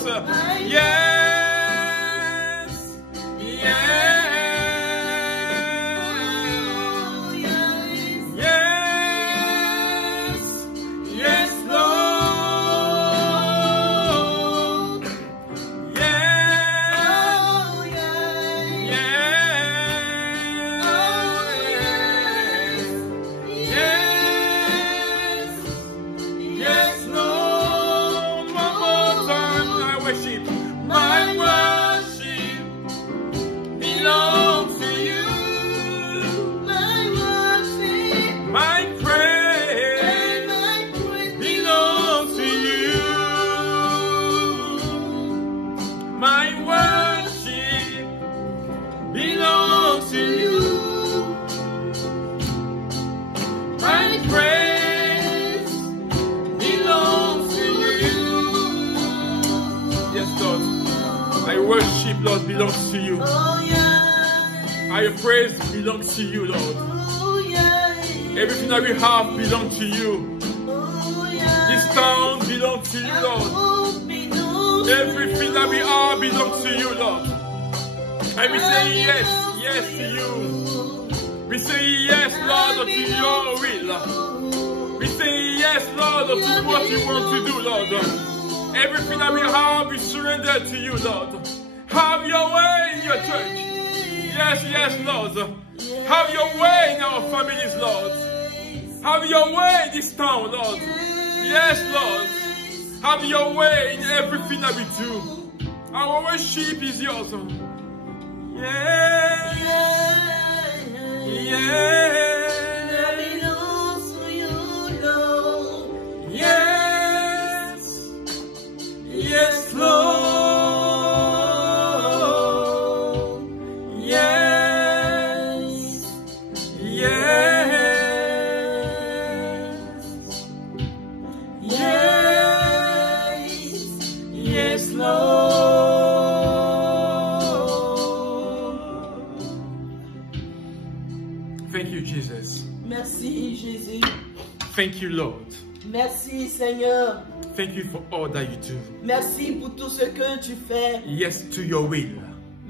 Jesus. Yes. Yes. Lord, belongs to you. Our praise belongs to you, Lord. Everything that we have belongs to you. This town belongs to you, Lord. Everything that we are belongs to you, Lord. And we say yes, yes to you. We say yes, Lord, to your will. We say yes, Lord, to what you want to do, Lord. Everything that we have, we surrender to you, Lord. Have your way in your church. Yes, yes, Lord. Have your way in our families, Lord. Have your way in this town, Lord. Yes, Lord. Have your way in everything that we do. Our worship is yours. Yeah. Yeah. Yes. Yes, Lord. Merci Jésus. Thank you, Lord. Merci Seigneur. Thank you for all that you do. Merci pour tout ce que tu fais. Yes to your will.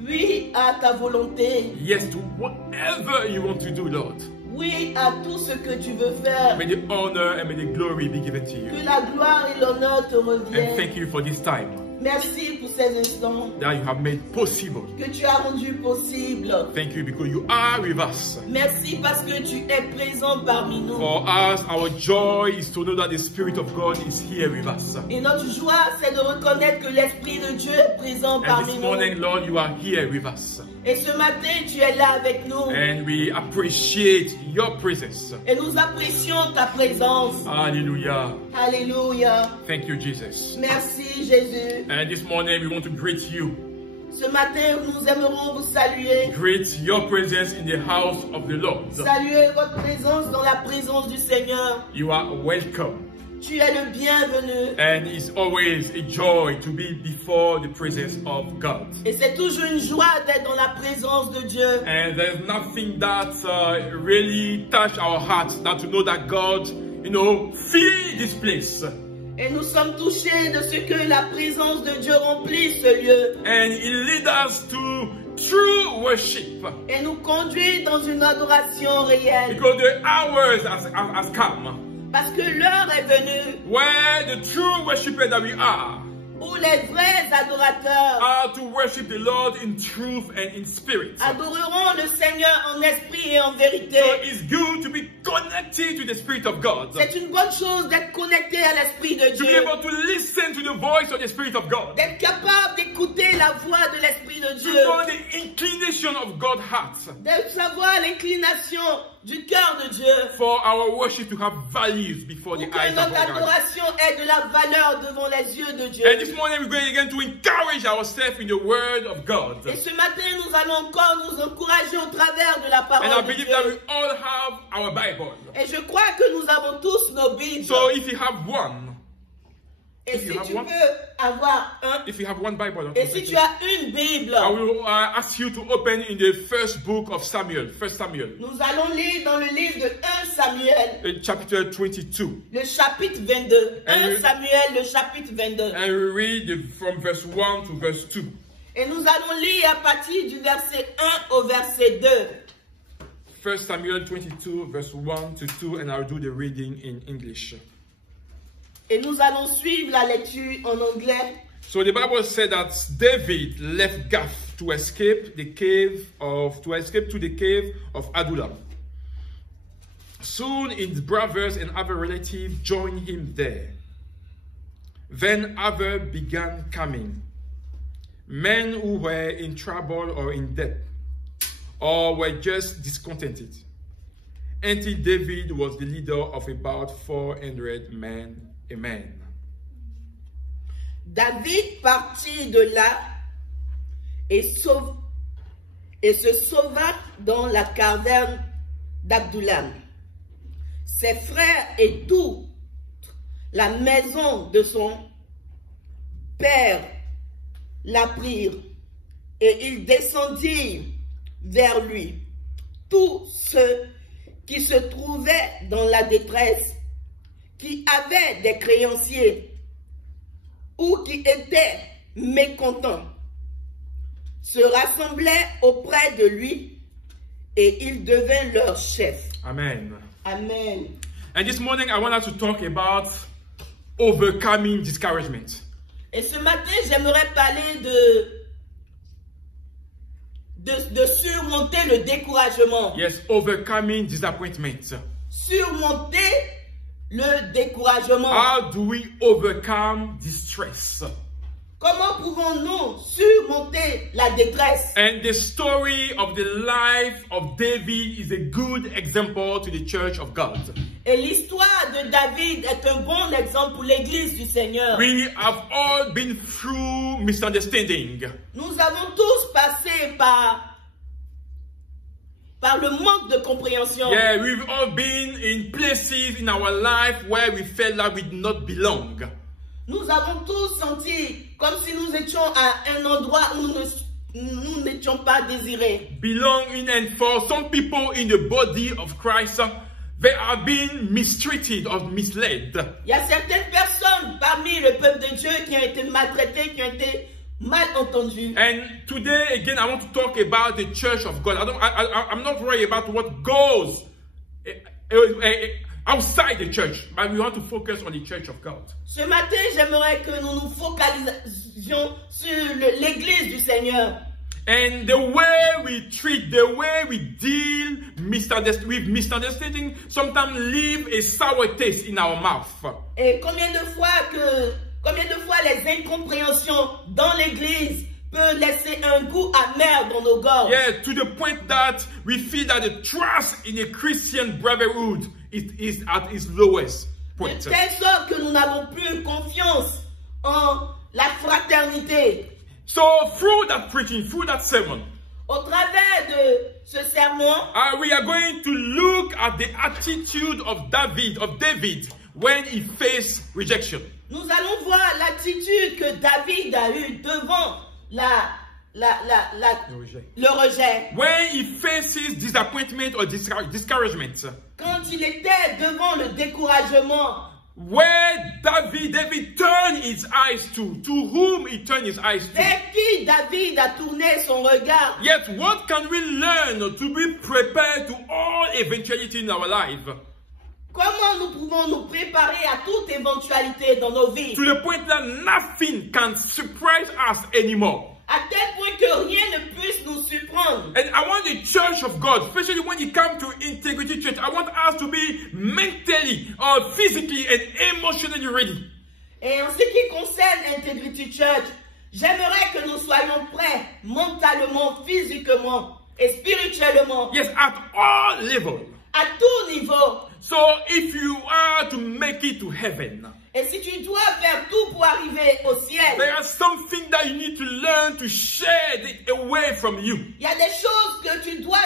Oui à ta volonté. Yes to whatever you want to do, Lord. Oui à tout ce que tu veux faire. May the honor and may the glory be given to you. Que la gloire et l'honneur te reviennent. And thank you for this time. Merci pour ces instants that you have made possible. Que tu as rendu possible. Thank you because you are with us. Merci parce que tu es présent parmi nous. For us, our joy is to know that the Spirit of God is here with us. Et notre joie, c'est de reconnaître que l'Esprit de Dieu est présent parmi nous. And this morning, Lord, you are here with us. Et ce matin, tu es là avec nous. And we appreciate your presence. Et nous apprécions ta présence. Hallelujah. Hallelujah. Thank you, Jesus. Merci, Jésus. And this morning, we want to greet you. Ce matin, nous aimerons vous saluer. Greet your presence in the house of the Lord. Saluer votre présence dans la présence du Seigneur. You are welcome. Tu es le bienvenu. And it's always a joy to be before the presence of God. Et c'est toujours une joie d'être dans la présence de Dieu. And there's nothing that really touch our hearts than to know that God, fill this place. Et nous sommes touchés de ce que la présence de Dieu remplit ce lieu. And He leads us to true worship. Et nous conduit dans une adoration réelle. Because the hours has come. Parce que l'heure est venue. Where the true worshippers that we are. Où les vrais adorateurs are to worship the Lord in truth and in spirit. Adoreront le Seigneur en esprit et en vérité. So it's good to be connected to the Spirit of God. C'est une bonne chose d'être connecté à l'Esprit de Dieu. To be able to listen to the voice of the Spirit of God. D'être capable d'écouter la voix de l'Esprit de Dieu. To know the inclination of God's heart. De savoir l'inclination du cœur de Dieu. For our worship to have values before the eyes of God. Pour que notre adoration ait de la valeur devant les yeux de Dieu. And this morning we're going again to encourage ourselves in the Word of God. Et ce matin nous allons encore nous encourager au travers de la parole and I de believe Dieu. That we all have our Bible. Et je crois que nous avons tous nos Bibles. So if you have one, Et si tu peux avoir un, if you have one Bible, et si tu as une Bible, I will ask you to open in the first book of Samuel, 1 Samuel. Nous allons lire dans le livre de 1 Samuel, Chapter 22. le chapitre 22. 1 Samuel, le chapitre 22. And we read from verse 1 to verse 2. Et nous allons lire à partir du verset 1 au verset 2. 1 Samuel 22, verse 1 to 2, and I'll do the reading in English. Et nous allons suivre la lecture en anglais. So the Bible said that David left Gath to escape to the cave of Adullam. Soon his brothers and other relatives joined him there. Then others began coming, men who were in trouble or in debt, or were just discontented, until David was the leader of about 400 men. Amen. David partit de là et se sauva dans la caverne d'Adullam. Ses frères et toute la maison de son père l'apprirent et ils descendirent vers lui. Tous ceux qui se trouvaient dans la détresse, qui avaient des créanciers ou qui étaient mécontents, se rassemblaient auprès de lui et il devint leur chef. Amen. Amen. And this morning I want us to talk about overcoming discouragement. Et ce matin, j'aimerais parler de surmonter le découragement. Yes, overcoming disappointment. Surmonter le découragement. How do we overcome distress? Comment pouvons-nous surmonter la détresse? And the story of the life of David is a good example to the church of God. Et l'histoire de David est un bon exemple pour l'église du Seigneur. We have all been through misunderstanding. Nous avons tous passé par le manque de compréhension. Yeah, we've all been in places in our life where we felt like we did not belong. Nous avons tous senti comme si nous étions à un endroit où nous n'étions pas désirés. Belonging, and for some people in the body of Christ, they are being mistreated or misled. Il y a certaines personnes parmi le peuple de Dieu qui ont été maltraitées, qui ont été mal entendues. And today again, I want to talk about the church of God. I'm not worried about what goes outside the church, but we want to focus on the church of God. Ce matin, j'aimerais que nous nous focalisions sur l'église du Seigneur. And the way we treat, the way we deal with misunderstanding sometimes leave a sour taste in our mouth. Et combien de fois les incompréhensions dans l'église peuvent laisser un goût amer dans nos gorges. Yeah, to the point that we feel that the trust in a Christian brotherhood is at its lowest point. De telle sorte que nous n'avons plus confiance en la fraternité. So through that preaching, through that sermon, au travers de ce sermon, we are going to look at the attitude of David when he faced rejection. Nous allons voir l'attitude que David a eue devant le rejet. When he faces disappointment or discouragement. Quand il était devant le découragement. Where David turned his eyes to whom he turned his eyes to. Vers qui David a tourné son regard. Yet what can we learn to be prepared to all eventuality in our life? Comment nous pouvons nous préparer à toute éventualité dans nos vies? To the point that nothing can surprise us anymore. À tel point que rien ne puisse nous surprendre. And I want the church of God, especially when it comes to Integrity Church, I want us to be mentally, physically and emotionally ready. Et en ce qui concerne Integrity Church, j'aimerais que nous soyons prêts mentalement, physiquement et spirituellement. Yes, at all levels. À tout niveau. So if you are to make it to heaven, et si tu dois faire tout pour arriver au ciel, there is something that you need to learn to shed it away from you. Il y a des choses que tu dois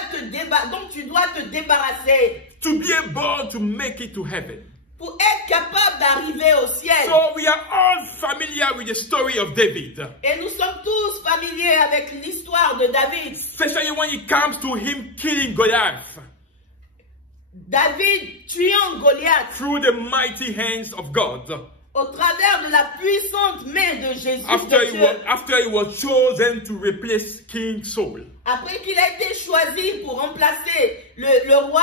dont tu dois te débarrasser. To be able to make it to heaven. pour être capable d'arriver au ciel. So we are all familiar with the story of David. Et nous sommes tous familiers avec l'histoire de David. Especially when it comes to him killing Goliath. David tuant Goliath Through the mighty hands of God. au travers de la puissante main de Jésus. After he was chosen to replace King Saul. Après qu'il a été choisi pour remplacer le roi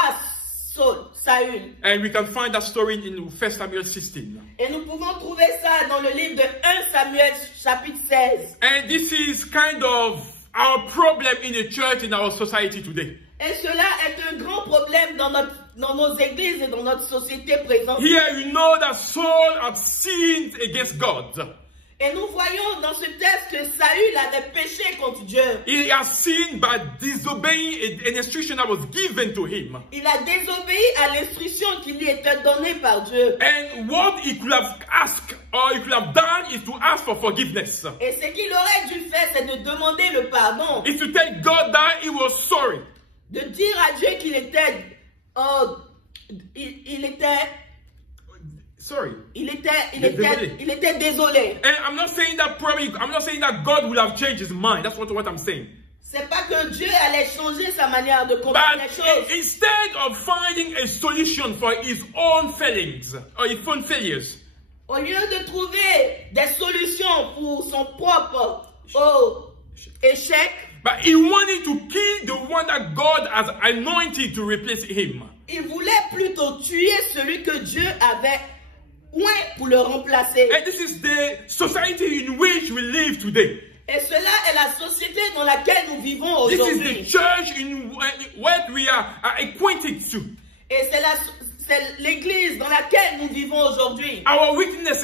Saül. And we can find that story in 1 Samuel 16. Et nous pouvons trouver ça dans le livre de 1 Samuel chapitre 16. And this is kind of our problem in the church, in our society today. Et cela est un grand problème dans nos églises et dans notre société présente. Here you know that Saul had sinned against God. Et nous voyons dans ce texte que Saül avait péché contre Dieu. He has sinned by disobeying an instruction that was given to him. Il a désobéi à l'instruction qui lui était donnée par Dieu. And what he could have asked or he could have done is to ask for forgiveness. Et ce qu'il aurait dû faire, c'est de demander le pardon. Is to tell God that he was sorry. De dire à Dieu qu'il était, sorry. Il était désolé. And I'm not saying that God will have changed his mind. That's what I'm saying. C'est pas que Dieu allait changer sa manière de comprendre les choses. But instead of finding a solution for his own failings or his own failures, au lieu de trouver des solutions pour son propre échec, but he wanted to kill the one that God has anointed to replace him. Il voulait plutôt tuer celui que Dieu avait oint pour le remplacer. And this is the society in which we live today. Et cela est la société dans laquelle nous vivons aujourd'hui. This is the church in what we are acquainted to. Et c'est l'église dans laquelle nous vivons aujourd'hui. Our weakness,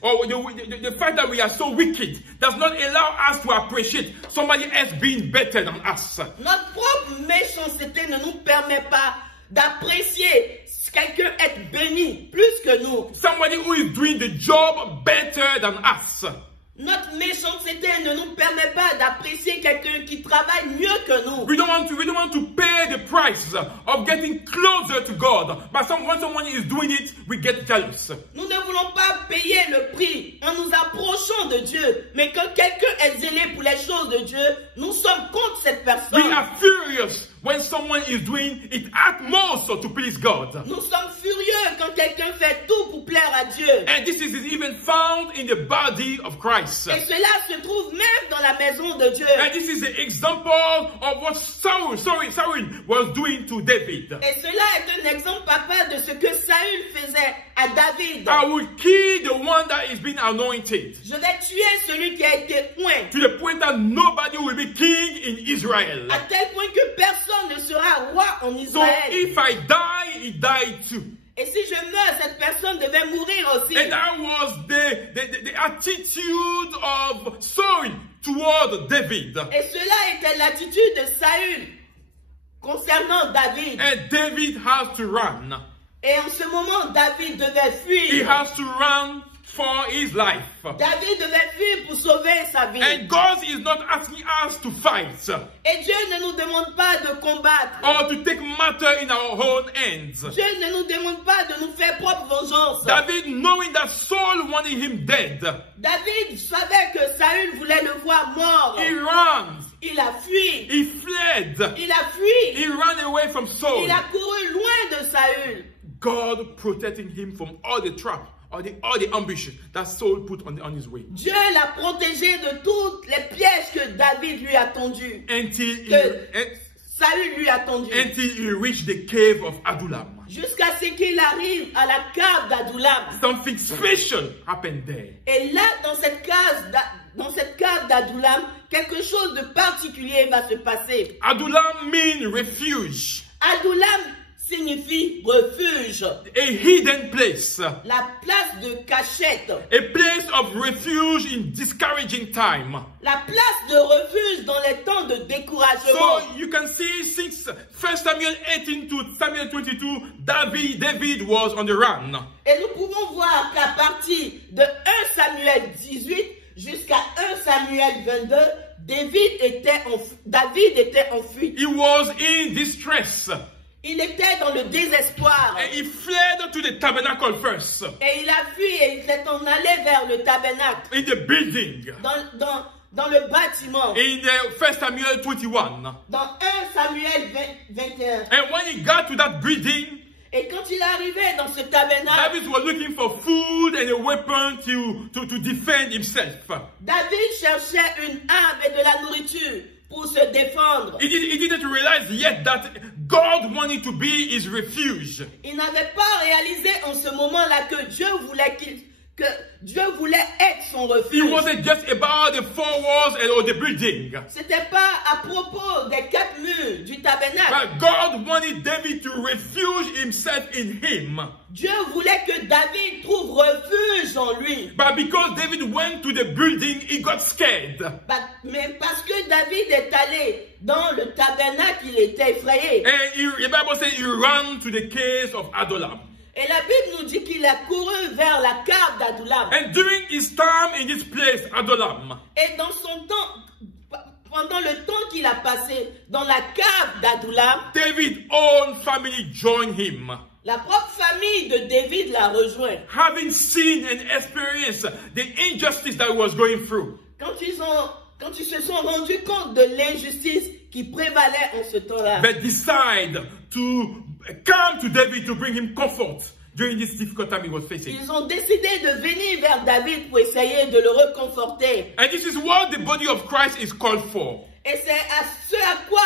or the fact that we are so wicked, does not allow us to appreciate somebody else being better than us. Notre propre méchanceté ne nous permet pas d'apprécier quelqu'un être béni plus que nous. Somebody who is doing the job better than us. Notre méchanceté ne nous permet pas d'apprécier quelqu'un qui travaille mieux que nous. We don't want to pay the price of getting closer to God. But when someone is doing it, we get jealous. Nous ne voulons pas payer le prix en nous approchant de Dieu. Mais quand quelqu'un est zélé pour les choses de Dieu, nous sommes contre cette personne. We are furious when someone is doing it utmost to please God. Nous sommes furieux quand quelqu'un fait tout pour plaire à Dieu. And this is even found in the body of Christ. Et cela se trouve même dans la maison de Dieu. And this is the example of what Saul was doing to David. Et cela est un exemple, papa, de ce que Saül faisait à David. I will kill the one that is being anointed. Je vais tuer celui qui a été oint. To the point that nobody will be king in Israel. À tel point que personne ne sera roi en Israël. So if I die, he died too. Et si je meurs, cette personne devait mourir aussi. And that was the attitude of Saul toward David. Et cela était l'attitude de Saül concernant David. And David has to run. Et en ce moment, David devait fuir. He has to run for his life. David devait fuir pour sauver sa vie. And God is not asking us to fight. Et Dieu ne nous demande pas de combattre. Or to take matter in our own hands. Dieu ne nous demande pas de nous faire propre vengeance. David, knowing that Saul wanted him dead, David savait que Saül voulait le voir mort. he ran. Il a fui. He fled. Il a fui. He ran away from Saul. Il a couru loin de Saül. God protecting him from all the traps, all the ambush that Saul put on his way. Dieu l'a protégé de toutes les pièges que David lui a tendus. Saül lui a tendus. Until he reached the cave of Adullam. Jusqu'à ce qu'il arrive à la cave d'Adullam. Something special happened there. Et là, dans cette cave d'Adullam, quelque chose de particulier va se passer. Adullam means refuge. Adullam signifie refuge. A hidden place. La place de cachette. A place of refuge in discouraging time. La place de refuge dans les temps de découragement. So you can see since 1 Samuel 18 to Samuel 22, David was on the run. Et nous pouvons voir qu'à partir de 1 Samuel 18 jusqu'à 1 Samuel 22, David était en fuite. He was in distress. Il était dans le désespoir. And he fled to the tabernacle first. Et il a fui et il s'est en allé vers le tabernacle. In the building. Dans le bâtiment. In 1 Samuel 21. Dans 1 Samuel 21. And when he got to that building, et quand il est arrivé dans ce tabernacle, David was looking for food and a weapon to defend himself. David cherchait une arme et de la nourriture pour se défendre. He didn't realize yet that God wanted to be his refuge. Il n'avait pas réalisé en ce moment-là que Dieu voulait être son refuge. It wasn't just about the four walls or the building. C'était pas à propos des 4 murs du tabernacle. But God wanted David to refuge himself in him. Dieu voulait que David trouve refuge en lui. But because David went to the building, he got scared. Mais parce que David est allé dans le tabernacle, il était effrayé. And the Bible says he ran to the caves of Adullam. Et la Bible nous dit qu'il a couru vers la cave d'Adullam. And during his time in this place, Adullam, et dans son temps, pendant le temps qu'il a passé dans la cave d'Adullam, David's own family joined him. La propre famille de David l'a rejoint. Having seen and experienced the injustice that he was going through. Quand ils se sont rendus compte de l'injustice qui prévalait en ce temps-là. They decide to come to David to bring him comfort during this difficult time he was facing. Ils ont décidé de venir vers David pour essayer de le réconforter. And this is what the body of Christ is called for. Et c'est à ce à quoi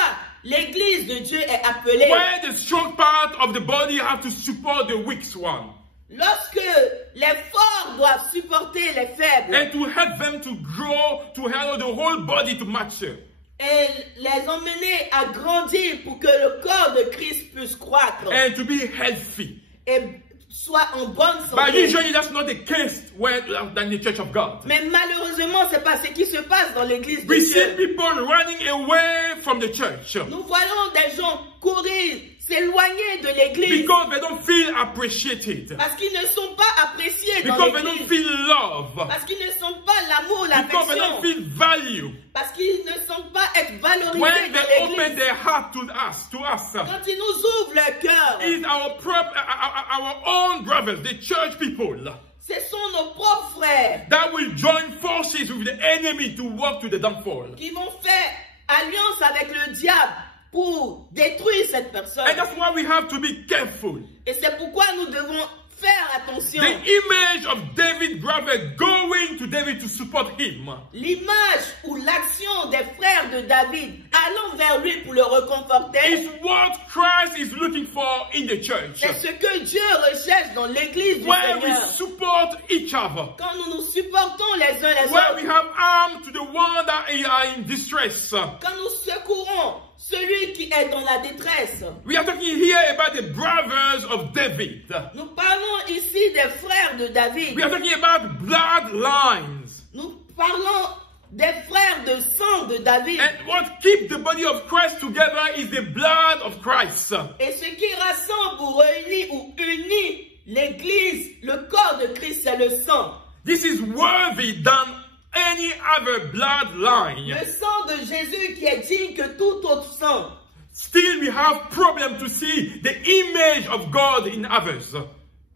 l'Église de Dieu est appelée. Where the strong part of the body have to support the weak one. Lorsque les forts doivent supporter les faibles. And to help them to grow, to help the whole body to mature. Et les emmener à grandir pour que le corps de Christ puisse croître. And to be healthy. Et soit en bonne santé. But usually that's not the case in the Church of God. Mais malheureusement, c'est pas ce qui se passe dans l'Église de We Dieu. see people running away from the church. Nous voyons des gens courir, s'éloigner de l'Église. Because they don't feel appreciated. Parce qu'ils ne sont pas appréciés dans Because they don't l'Église. feel love. Parce qu'ils ne sentent pas l'amour, Because they don't l'affection. feel value. Parce qu'ils ne sentent pas être valorisés When dans they open l'Église. their heart to us, Quand ils nous ouvrent le cœur, it's our own brothers, the church people, ce sont nos propres frères that will join forces with the enemy to work to the downfall. qui vont faire alliance avec le diable pour détruire cette personne. And that's why we have to be careful. Et c'est pourquoi nous devons faire attention. The image of David's brother going to David to support him. L'image ou l'action des frères de David allant vers lui pour le réconforter. Is what Christ is looking for in the church. C'est ce que Dieu recherche dans l'église du Where we Seigneur. support each other. Quand nous nous supportons les uns les Where autres. we have arms to the one that are in distress. Quand nous secourons celui qui est dans la détresse. We are talking here about the brothers of David. Nous parlons ici des frères de David. We are talking about bloodlines. Nous parlons des frères de sang de David. And what keeps the body of Christ together is the blood of Christ. Et ce qui rassemble ou réunit ou unit l'église, le corps de Christ, c'est le sang. This is worthy than any other bloodline. Le sang de Jésus qui est digne que tout autre sang. Still we have problem to see the image of God in others.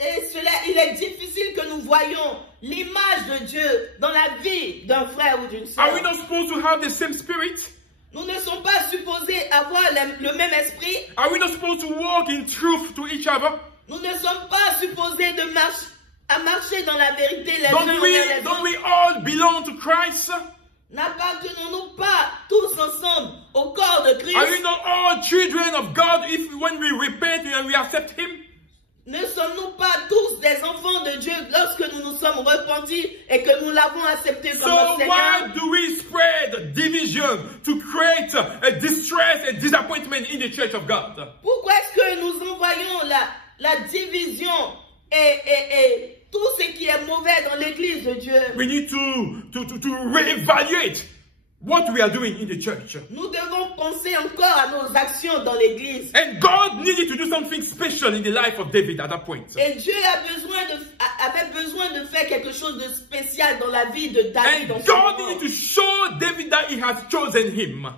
Et cela, il est difficile que nous voyions l'image de Dieu dans la vie d'un frère ou d'une sœur. Are we not supposed to have the same spirit? Nous ne sommes pas supposés avoir le même esprit. Are we not supposed to walk in truth to each other? Nous ne sommes pas supposés de marcher dans la vérité les uns envers les Don't autres. we all belong to Christ? N'appartenons-nous pas tous ensemble au corps de Christ? Are we not all children of God when we repent and we accept Him? Ne sommes-nous pas tous des enfants de Dieu lorsque nous nous sommes repentis et que nous l'avons accepté comme notre So Seigneur? why do we spread division to create a distress and disappointment in the church of God? Pourquoi est-ce que nous envoyons la division et tout ce qui est mauvais dans l'église de Dieu? We need to reevaluate what we are doing in the church. Nous devons penser encore à nos actions dans l'église. And God needed to do something special in the life of David at that point. Et Dieu avait besoin de faire quelque chose de spécial dans la vie de David. And God needed to show David that He has chosen him.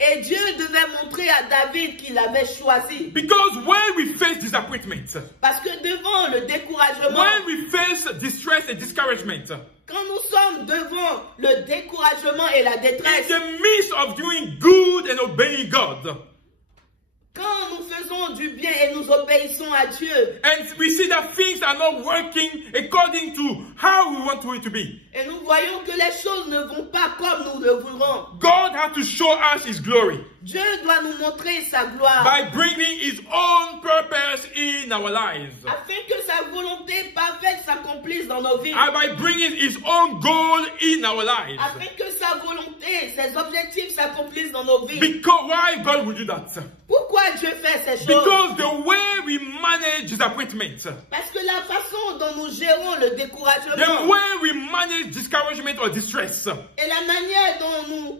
Et Dieu devait montrer à David qu'il avait choisi. Because when we face disappointment, Parce que devant le découragement, when we face distress and discouragement, quand nous sommes devant le découragement et la in détresse, the midst of doing good and obeying God, quand nous faisons du bien et nous obéissons à Dieu, and we see that things are not working according to how we want it to be, et nous voyons que les choses ne vont pas comme nous le voulons, God has to show us His glory Dieu doit nous montrer sa gloire, by bringing His own purpose in our lives, afin que sa volonté parfaite s'accomplisse dans nos vies, and by bringing His own goal in our lives. afin que sa volonté, ses objectifs s'accomplissent dans nos vies. Because why God will do that? Pourquoi Dieu fait ces choses? Because the way we manage disappointment, Parce que la façon dont nous gérons le the découragement way we manage discouragement or distress, et la manière dont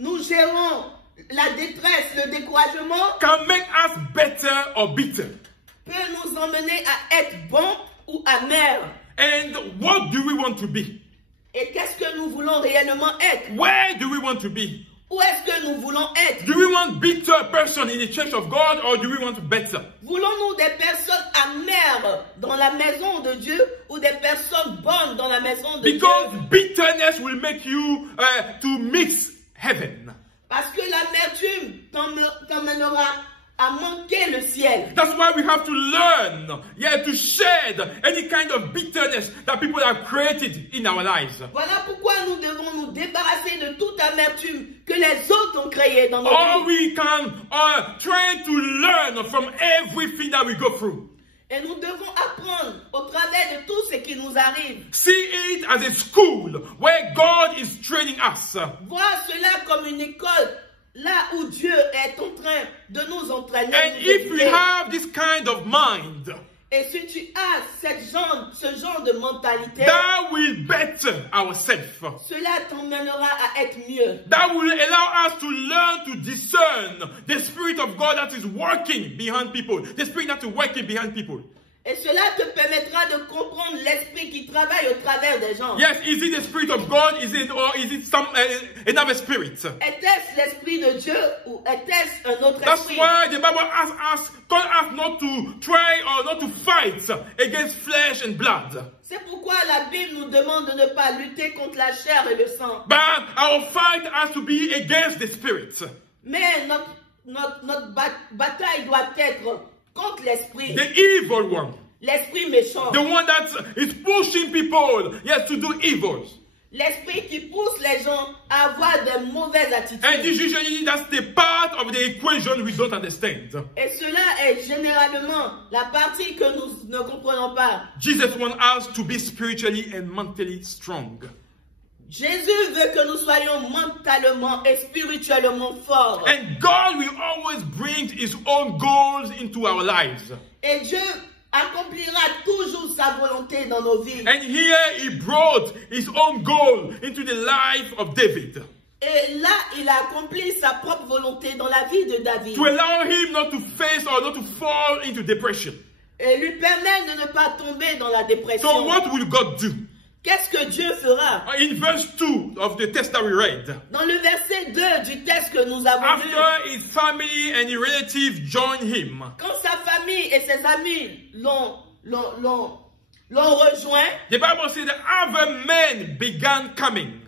nous gérons la détresse, le découragement, can make us better or bitter. peut nous emmener à être bons ou amers. And what do we want to be? Et qu'est-ce que nous voulons réellement être? Where do we want to be? Où est-ce que nous voulons être? Do we want bitter person in the church of God, or do we want better? Voulons-nous des personnes amères dans la maison de Dieu ou des personnes bonnes dans la maison de Because Dieu? bitterness will make you to mix heaven. Parce que l'amertume t'emmènera à manquer le ciel. That's why we have to learn, to shed any kind of bitterness that people have created in our lives. Voilà pourquoi nous devons nous débarrasser de toute amertume que les autres ont créée dans nos Or vies. we can try to learn from everything that we go through. Et nous devons apprendre au travers de tout ce qui nous arrive. See it as a school where God is training us. Voir cela comme une école, là où Dieu est en train de nous entraîner. And nous if we éduquer. have this kind of mind, Et si tu as ce genre de mentalité, that will better ourselves. cela t'emmènera à être mieux. That will allow us to learn to discern the Spirit of God that is working behind people, the Spirit that is working behind people. Et cela te permettra de comprendre l'esprit qui travaille au travers des gens. Yes, is it the Spirit of God, or is it some another spirit? Était-ce l'esprit de Dieu ou était-ce un autre That's esprit? why the Bible asks us not to try or not to fight against flesh and blood. C'est pourquoi la Bible nous demande de ne pas lutter contre la chair et le sang. But our fight has to be against the Spirit. Mais notre bataille doit être contre l'esprit. The evil one. L'esprit méchant. The one that is pushing people, to do evils. L'esprit qui pousse les gens à avoir de mauvaises attitudes. And this usually that's the part of the equation we don't understand. Et cela est généralement la partie que nous ne comprenons pas. Jesus wants us to be spiritually and mentally strong. Jésus veut que nous soyons mentalement et spirituellement forts. And God will always bring His own goals into our lives. Et Dieu accomplira toujours sa volonté dans nos vies. And here He brought His own goal into the life of David. Et là, il a accompli sa propre volonté dans la vie de David. To allow him not to face or not to fall into depression. Et lui permet de ne pas tomber dans la dépression. So what will God do? Qu'est-ce que Dieu fera? In verse 2 of the text that we read, Dans le verset 2 du texte que nous avons lu, after his family and his relatives joined him, quand sa famille et ses amis l'ont rejoint, the Bible says that other men began coming.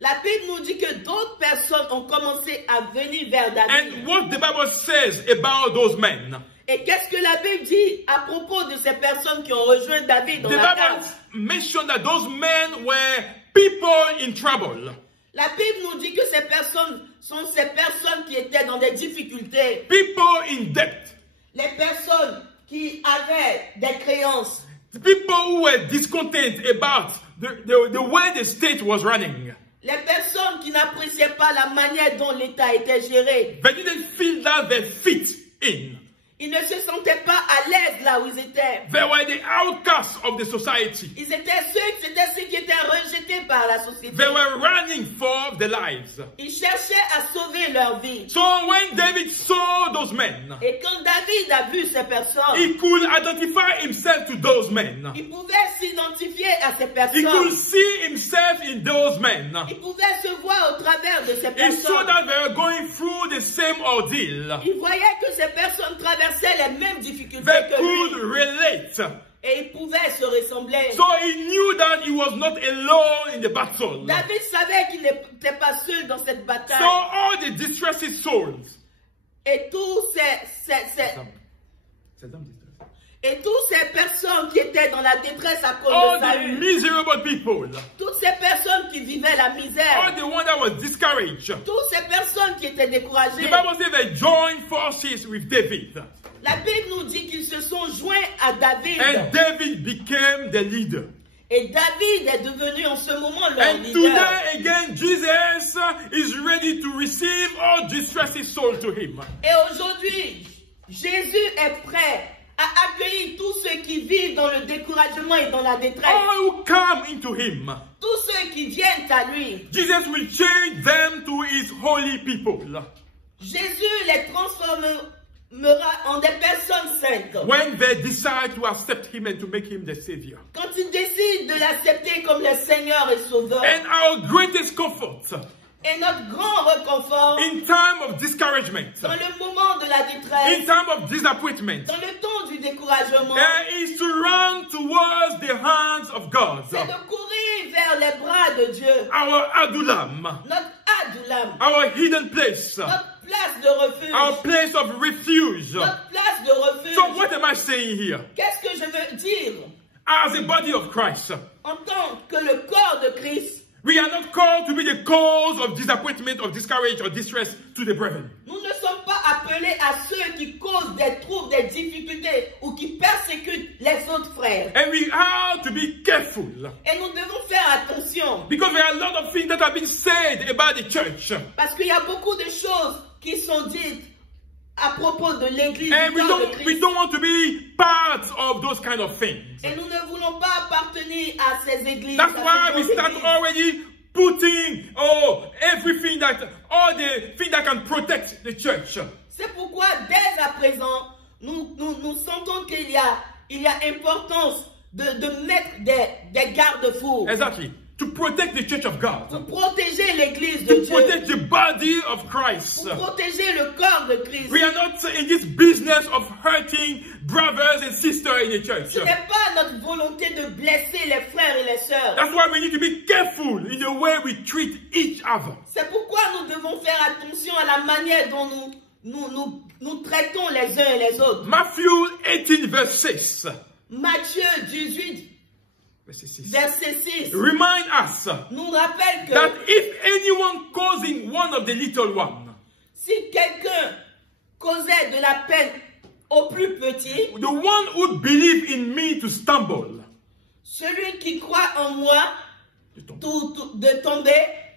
la Bible nous dit que d'autres personnes ont commencé à venir vers David. And what the Bible says about those men, Et qu'est-ce que la Bible dit à propos de ces personnes qui ont rejoint David dans the la Bible cave? mentioned that those men were people in trouble. La Bible nous dit que ces personnes sont ces personnes qui étaient dans des difficultés. People in debt. Les personnes qui avaient des créances. People who were discontent about the way the state was running. Les personnes qui n'appréciaient pas la manière dont l'État était géré. They didn't feel that they fit in. Ils ne se sentaient pas à l'aise là où ils étaient. They were the outcasts of the society. C'était ceux qui étaient rejetés par la société. They were running for their lives. Ils cherchaient à sauver leur vie. So when David saw those men, Et quand David a vu ces personnes, he could identify himself to those men. il pouvait s'identifier à ces He could personnes. see himself in those men. Il pouvait se voir au travers de ces He saw personnes. that they were going through the same ordeal. Il voyait que ces personnes traversaient les mêmes difficultés They que could lui. relate. Et ils pouvaient se ressembler. So he knew that he was not alone in the battle. David savait qu'il n'était pas seul dans cette bataille. So all the distressed souls. Et tous ces personnes qui étaient dans la détresse à cause All de the Saül. miserable people. Toutes ces personnes qui vivaient la All misère. the one that was discouraged. Toutes ces personnes qui étaient The découragées. Bible says they joined forces with David. La Bible nous dit qu'ils se sont joints à David. And David became the leader. Et David est devenu en ce moment leur And leader. today again, Jesus is ready to receive all distressed souls to him. Et aujourd'hui, Jésus est prêt à accueillir tous ceux qui vivent dans le découragement et dans la détresse. All who come into him. Tous ceux qui viennent à lui. Jesus will change them to his holy people. Jésus les transformera en des personnes saintes. When they decide to accept him and to make him the Savior. Quand ils décident de l'accepter comme le Seigneur et Sauveur. And our greatest comfort Et notre grand réconfort in time of discouragement, dans le moment de la in détresse, time of disappointment, dans le temps du découragement, is to run towards the hands of God. c'est de courir vers les bras de Dieu. Our Adulam, Notre adulam, our hidden place, notre place de refuge, our place of refuge. notre place de refuge. So what am I saying here? Qu'est-ce que je veux dire? As a body of Christ, En tant que le corps de Christ, we are not called to be the cause of disappointment, of discourage, or distress to the brethren. nous ne sommes pas appelés à ceux qui causent des troubles, des difficultés ou qui persécutent les autres frères. And we have to be careful. Et nous devons faire attention Because there are a lot of things that have been said about the church. parce qu'il y a beaucoup de choses qui sont dites à propos de l'église And du corps de we Christ. don't want to be part of those kind of things. Et nous ne voulons pas appartenir à ces églises. That's à why ces we grosses start églises. already putting everything all the things that can protect the church. C'est pourquoi dès à présent, nous sentons qu'il y a importance de mettre des garde-fous Exactly. To protect the church of God. pour protéger l'église de To Dieu, protect the body of Christ. pour protéger le corps de Christ. We are not in this business of hurting brothers and sisters in the church. Ce n'est pas notre volonté de blesser les frères et les sœurs. That's why we need to be careful in the way we treat each other. C'est pourquoi nous devons faire attention à la manière dont nous traitons les uns et les autres. Matthew 18 verse 6. Matthieu 18, verset 6, Remind us nous rappelle que that if anyone causing one of the little ones, si quelqu'un causait de la peine au plus petit, the one who believe in me to stumble, celui qui croit en moi de tomber,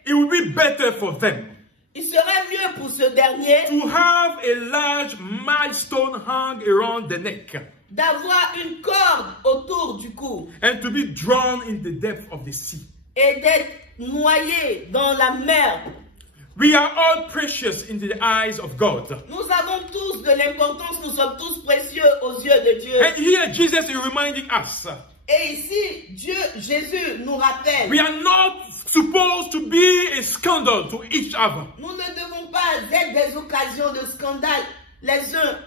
it will be better for them il serait mieux pour ce dernier to have a large millstone hung around the neck d'avoir une corde autour du cou and to be drawn in the depth of the sea. et d'être noyé dans la mer. We are all precious in the eyes of God. Nous avons tous de l'importance, nous sommes tous précieux aux yeux de Dieu. And here Jesus is reminding us, Et ici, Jésus nous rappelle, we are not supposed to be a scandal to each other. nous ne devons pas être des occasions de scandale les uns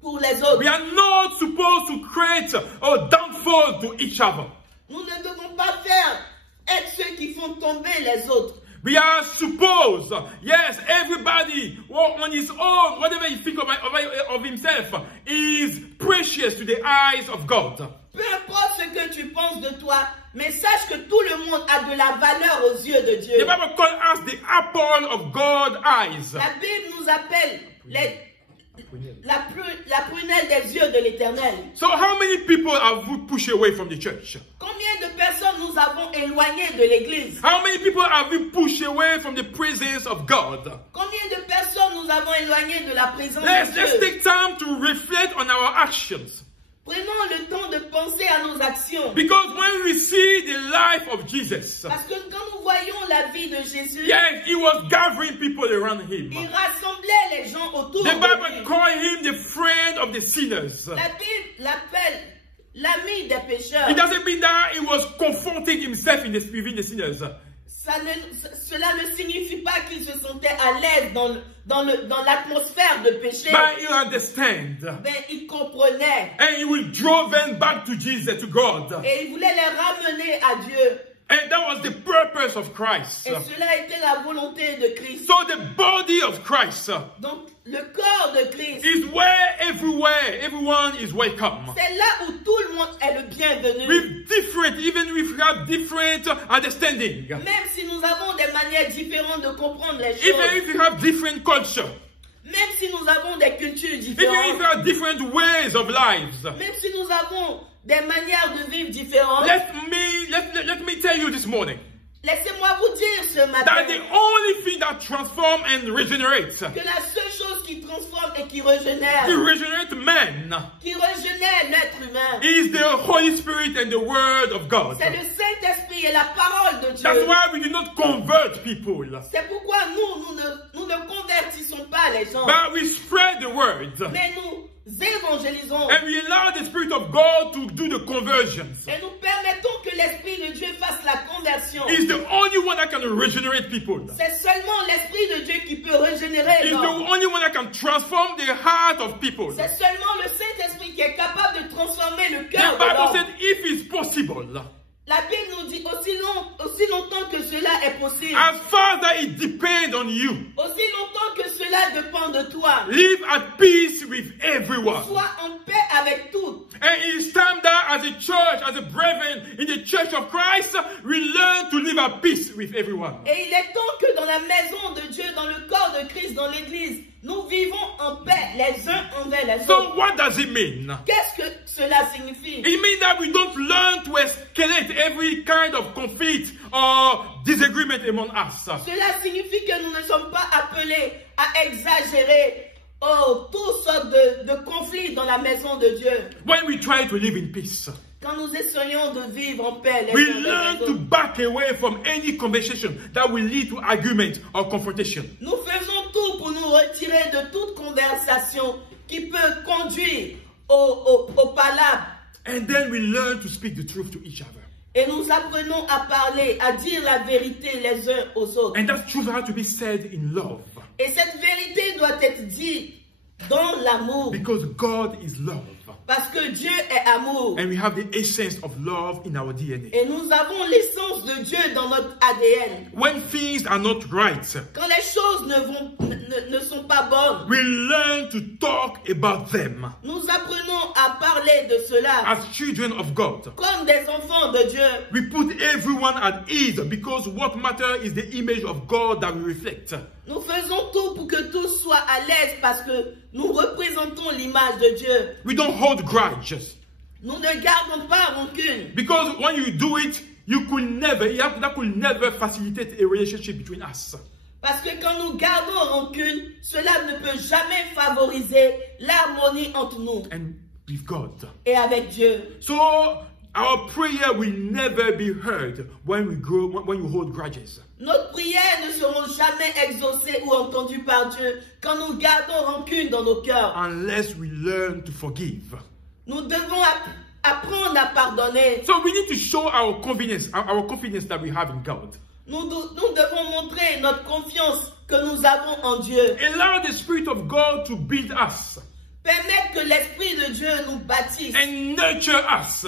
pour les autres. We are not supposed to create a downfall to each other. Nous ne devons pas être ceux qui font tomber les autres. We are supposed, yes, everybody on his own, whatever he thinks of himself, is precious to the eyes of God. Peu importe ce que tu penses de toi, mais sache que tout le monde a de la valeur aux yeux de Dieu. The Bible calls us the apple of God's eyes. La Bible nous appelle la prunelle des yeux de l'Éternel. So how many people have we pushed away from the church? Combien de personnes nous avons éloignées de l'Église? How many people have we pushed away from the presence of God? Combien de personnes nous avons éloignées de la présence Let's de Dieu? take time to reflect on our actions. Prenons le temps de penser à nos actions. Because when we see the life of Jesus, Parce que quand nous voyons la vie de Jésus, yes, he was gathering people around him. il rassemblait les gens autour The de Bible lui. called him the friend of the sinners. La Bible l'appelle l'ami des pécheurs. It doesn't mean that he was confronting himself within the sinners. cela ne signifie pas qu'il se sentait à l'aise dans l'atmosphère de péché. But he understand. Mais il comprenait. And he will draw them back to Jesus, to God. Et il voulait les ramener à Dieu. And that was the purpose of Christ. Et cela était la volonté de Christ. So the body of Christ Donc le corps de Christ is where everyone is welcome. c'est là où tout le monde est le bienvenu. Even if we have different understanding. Même si nous avons des manières différentes de comprendre les choses. Even if we have different culture. Même si nous avons des cultures Even if différentes. we have different ways of lives. Même si nous avons des manières de vivre différentes. Let me tell you this morning. Laissez-moi vous dire ce matin That the only thing that transforms and regenerates, que la seule chose qui transforme et qui régénère, to regenerate man, qui régénère l'être humain, is the Holy Spirit and the Word of God. c'est le Saint-Esprit et la parole de Dieu. That's why we do not convert people, C'est pourquoi nous ne convertissons pas les gens, but we spread the word. mais nous évangélisons. And we allow the Spirit of God to do the conversions. Et nous permettons que l'Esprit de Dieu fasse la conversion. He's the only one that can regenerate people. C'est seulement l'Esprit de Dieu qui peut régénérer He's the l'homme. only one that can transform the heart of people. C'est seulement le Saint-Esprit qui est capable de transformer le The cœur de Bible l'homme. said, if it's possible, La Bible nous dit aussi longtemps que cela est possible, as far as it depends on you, aussi longtemps que cela dépend de toi, live at peace with everyone. sois en paix avec tout. And it's time that as a church, as a brethren in the church of Christ, we learn to live at peace with everyone. Et il est temps que dans la maison de Dieu, dans le corps de Christ, dans l'Église, nous vivons en paix les uns envers les autres. So what does it mean? Qu'est-ce que cela signifie? It means that we don't learn to escalate every kind of conflict or disagreement among us. Cela signifie que nous ne sommes pas appelés à exagérer toutes sortes de conflits dans la maison de Dieu. When we try to live in peace, Quand nous essayons de vivre en paix les we uns learn avec les to autres, back away from any conversation that will lead to argument or confrontation. nous faisons tout pour nous retirer de toute conversation qui peut conduire au palabre. And then we learn to speak the truth to each other. Et nous apprenons à parler, à dire la vérité les uns aux autres. And that truth has to be said in love. Et cette vérité doit être dite dans l'amour. Because God is love. Parce que Dieu est amour. And we have the essence of love in our DNA. Et nous avons l'essence de Dieu dans notre ADN. When things are not right, Quand les choses ne sont pas bonnes, we learn to talk about them nous apprenons à parler de cela as children of God. comme des enfants de Dieu. We put everyone at ease because what matters is the image of God that we reflect. Nous faisons tout pour que tous soient à l'aise parce que nous représentons l'image de Dieu. We don't hold grudges. Nous ne gardons pas rancune. Because when you do it, that could never facilitate a relationship between us. Parce que quand nous gardons rancune, cela ne peut jamais favoriser l'harmonie entre nous And with God. et avec Dieu. So our prayer will never be heard when you hold grudges. Nos prières ne seront jamais exaucées ou entendues par Dieu quand nous gardons rancune dans nos cœurs. Unless we learn to forgive. Nous devons apprendre à pardonner. So we need to show our confidence that we have in God. Nous devons montrer notre confiance que nous avons en Dieu. Allow the Spirit of God to build us. Permettre que l'Esprit de Dieu nous bâtisse And nurture us.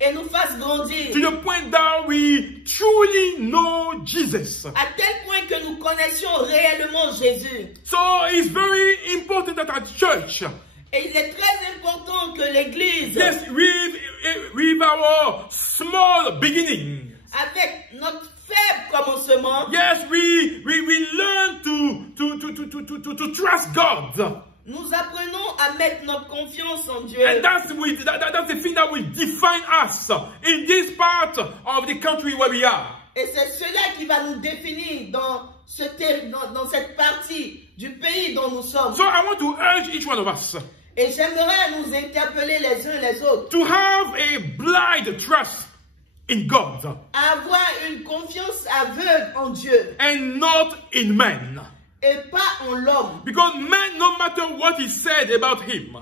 et nous fasse grandir. To the point that we truly know Jesus. À tel point que nous connaissions réellement Jésus. So it's very important that our church, Et il est très important que l'Église, yes, with our small beginning, avec notre faible commencement, yes, we learn to trust God. nous apprenons à mettre notre confiance en Dieu. And that's the thing that will define us in this part of the country where we are. Et c'est cela qui va nous définir dans cette partie du pays dont nous sommes. So I want to urge each one of us Et j'aimerais nous interpeller les uns les autres to have a blind trust in God à avoir une confiance aveugle en Dieu and not in man. et pas en l'homme. Because man, no matter what he said about him,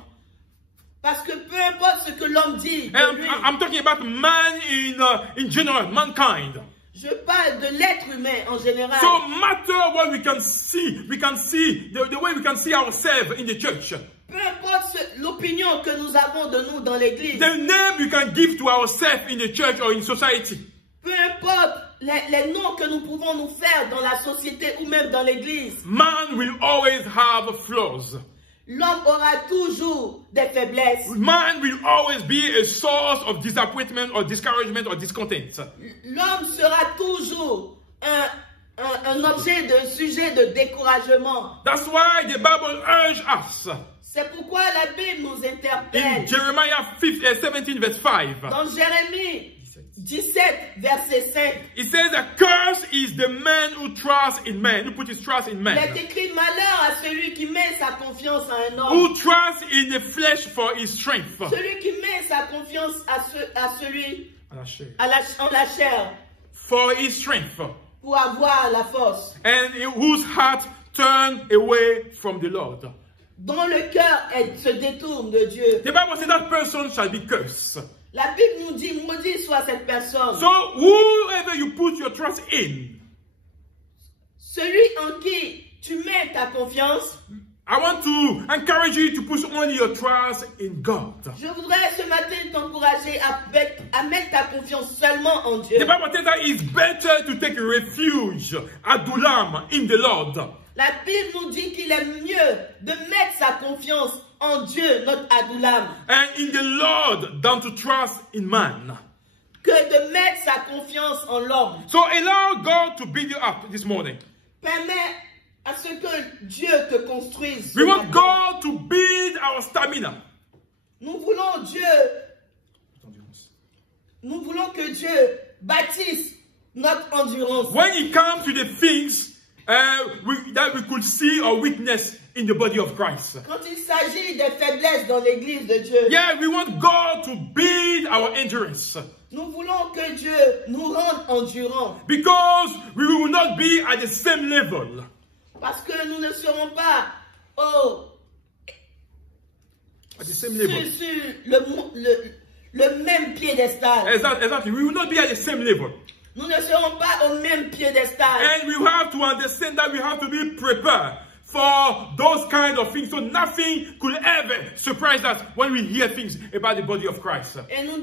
Parce que peu importe ce que l'homme dit de and lui, I'm talking about man in general, mankind. Je parle de l'être humain en général. So matter what we can see the way we can see ourselves in the church. Peu importe l'opinion que nous avons de nous dans l'église. The name we can give to ourselves in the church or in society. Peu importe les noms que nous pouvons nous faire dans la société ou même dans l'église. Man will always have flaws. L'homme aura toujours des faiblesses. Man will always be a source of disappointment or discouragement or discontent. L'homme sera toujours un objet de sujet de découragement. That's why the Bible urges us. C'est pourquoi la Bible nous interpelle. In Jeremiah 17 verse 5. Dans Jérémie 17 verset 5. It says a curse is the man who trusts in man, who puts his trust in man. Il est écrit malheur à celui qui met sa confiance à un homme. Who trusts in the flesh for his strength. Celui qui met sa confiance à celui En la chair. en la chair For his strength. pour avoir la force. And whose heart turn away from the Lord. Dont le cœur se détourne de Dieu. The Bible says that person shall be cursed. La Bible nous dit, maudit soit cette personne. So whoever you put your trust in, Celui en qui tu mets ta confiance, I want to encourage you to put only your trust in God. je voudrais ce matin t'encourager à mettre ta confiance seulement en Dieu. The Bible says that it's better to take refuge, adulam, in the Lord. La Bible nous dit qu'il est mieux de mettre sa confiance en Dieu, notre Adulam, And in the Lord than to trust in man. que de mettre sa confiance en l'homme. So allow God to build you up this morning. Permets à ce que Dieu te construise. We ce want matin. God to build our stamina. Nous voulons que Dieu bâtisse notre endurance. When it comes to the things that we could see or witness in the body of Christ. Quand il s'agit des faiblesses dans l'église de Dieu, Yeah, we want God to build our endurance. nous voulons que Dieu nous rende endurants. Because we will not be at the same level. Parce que nous ne serons pas At the same level. sur le même piédestal. Exactly. We will not be at the same level. Nous ne serons pas au même piédestal. And we have to understand that we have to be prepared for those kind of things. So nothing could ever surprise us when we hear things about the body of Christ. Et nous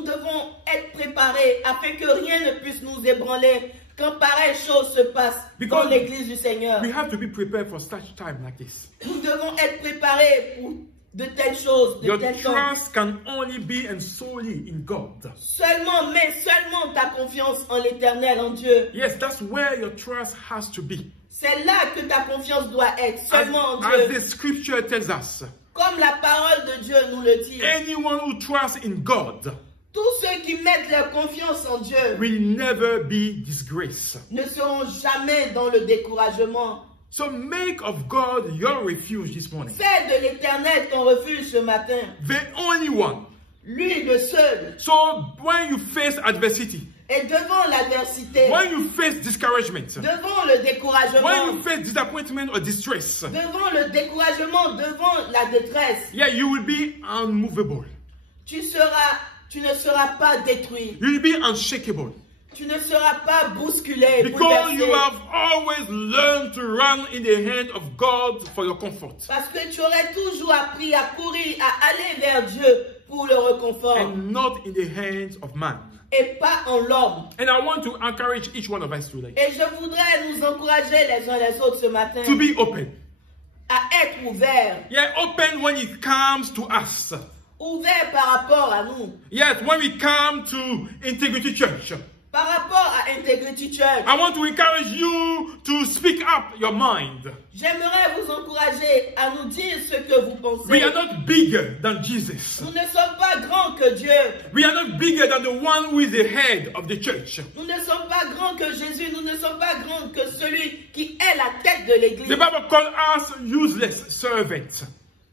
devons être préparés afin que rien ne puisse nous ébranler quand pareille chose se passe dans l'église du Seigneur. We have to be prepared for such time like this. Nous devons être préparés pour de telles choses, de Your tels temps. trust can only be and solely in God. Seulement ta confiance en l'Éternel, en Dieu. Yes, that's where your trust has to be. C'est là que ta confiance doit être, seulement en As Dieu. the scripture tells us, Comme la parole de Dieu nous le dit. anyone who trusts in God Tous ceux qui mettent leur confiance en Dieu will never be disgraced. ne seront jamais dans le découragement. So make of God your refuge this morning. Fais de l'Éternel ton refuge ce matin. The only one. Lui le seul. So when you face adversity, Et devant l'adversité, when you face discouragement, devant le when découragement, you face disappointment or distress, devant le découragement, devant la détresse, yeah, you will be unmovable. tu ne seras pas détruit. You will be unshakable. Tu ne seras pas bousculé, Because you bouleversé. have always learned to run in the hand of God for your comfort. Parce que tu aurais toujours appris à courir, à aller vers Dieu pour le réconfort. And not in the hands of man. Et pas en l'homme. And I want to encourage each one of us today Et je voudrais nous encourager les uns les autres ce matin to be open. à être ouverts. Yeah, open when it comes to us. Ouverts par rapport à nous. Yes, when we come to Integrity Church. Par rapport à Integrity Church. I want to encourage you to speak up your mind. J'aimerais vous encourager à nous dire ce que vous pensez. We are not bigger than Jesus. Nous ne sommes pas grands que Dieu. We are not bigger than the one who is the head of the church. Nous ne sommes pas grands que Jésus. Nous ne sommes pas grands que celui qui est la tête de l'Église. The Bible calls us useless servants.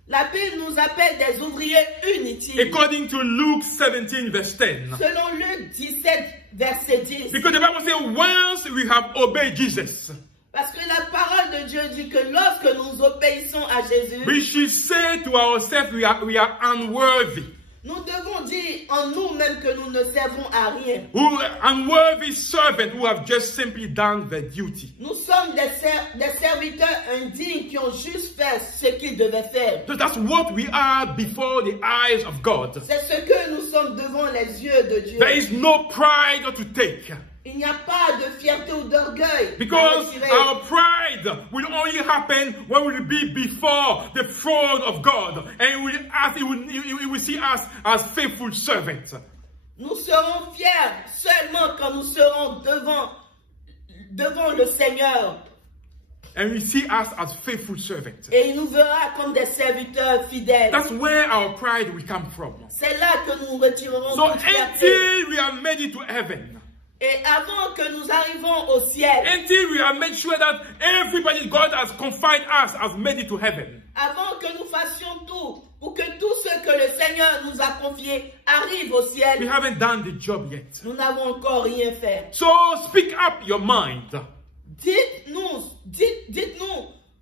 La Bible nous appelle des ouvriers inutiles. According to Luke 17 verse 10. Selon Luc 17, verset 10. Because the Bible says once we have obeyed Jesus, Parce que la parole de Dieu dit que lorsque nous obéissons à Jésus, we should say to ourselves we are unworthy. nous devons dire en nous-mêmes que nous ne servons à rien. Who unworthy servants who have just simply done their duty. Nous sommes des serviteurs indignes qui ont juste fait ce qu'ils devaient faire. So that's what we are before the eyes of God. C'est ce que nous sommes devant les yeux de Dieu. There is no pride to take. Il n'y a pas de fierté ou d'orgueil. Because our pride will only happen when we will be before the throne of God, and He will see us as faithful servants. Nous serons fiers seulement quand nous serons devant le Seigneur. And we see us as faithful servants. Et il nous verra comme des serviteurs fidèles. That's where our pride will come from. C'est là que nous retirerons So toute fierté. until we have made it to heaven, et avant que nous arrivons au ciel, until we have made sure that everybody God has confined us has made it to heaven, avant que nous fassions tout pour que tout ce que le Seigneur nous a confié arrive au ciel, we haven't done the job yet. nous n'avons encore rien fait. So speak up your mind. Dites-nous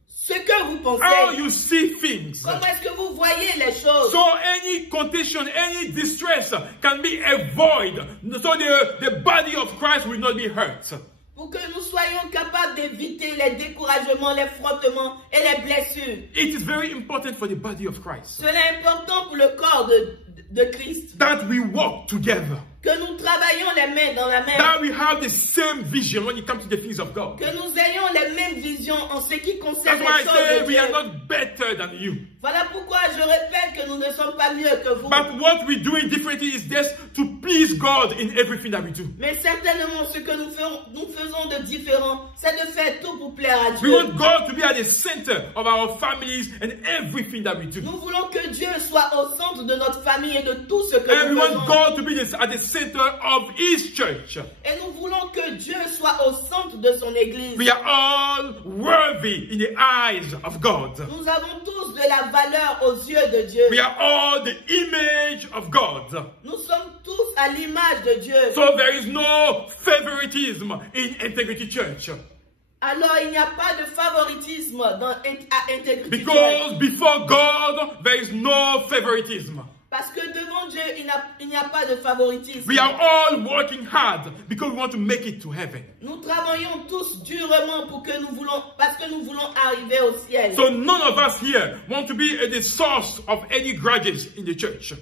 ce que vous pensez. How you see things. Comment est-ce que vous voyez les choses? So any condition, any distress can be avoided. So the body of Christ will not be hurt. Pour que nous soyons capables d'éviter les découragements, les frottements et les blessures. It is very important for the body of Christ. Cela est important pour le corps de Christ. That we walk together. Que nous travaillons les mains dans la main. That we have the same vision when it comes to the things of God. Que nous ayons les mêmes visions en ce qui concerne That's why les I choses say de we Dieu. are not better than you. Voilà pourquoi je répète que nous ne sommes pas mieux que vous. But what we're doing differently is just to please God in everything that we do. Mais certainement ce que nous faisons de différent, c'est de faire tout pour plaire à We Dieu. want God to be at the center of our families and everything that we do. Nous voulons que Dieu soit au centre de notre famille et de tout ce que And we nous want faisons. God to be at the center of His church. Et nous voulons que Dieu soit au centre de son église. We are all worthy in the eyes of God. Nous avons tous de la valeur aux yeux de Dieu. We are all the image of God. Nous sommes tous à l'image de Dieu. So there is no favoritism in Integrity Church. Alors il n'y a pas de favoritisme à Integrity Church. Because before God, there is no favoritism. Parce que devant Dieu, il n'y a pas de favoritisme. We are all working hard because we want to make it to heaven. Nous travaillons tous durement parce que nous voulons arriver au ciel. So none of us here want to be the source of any grudges in the church.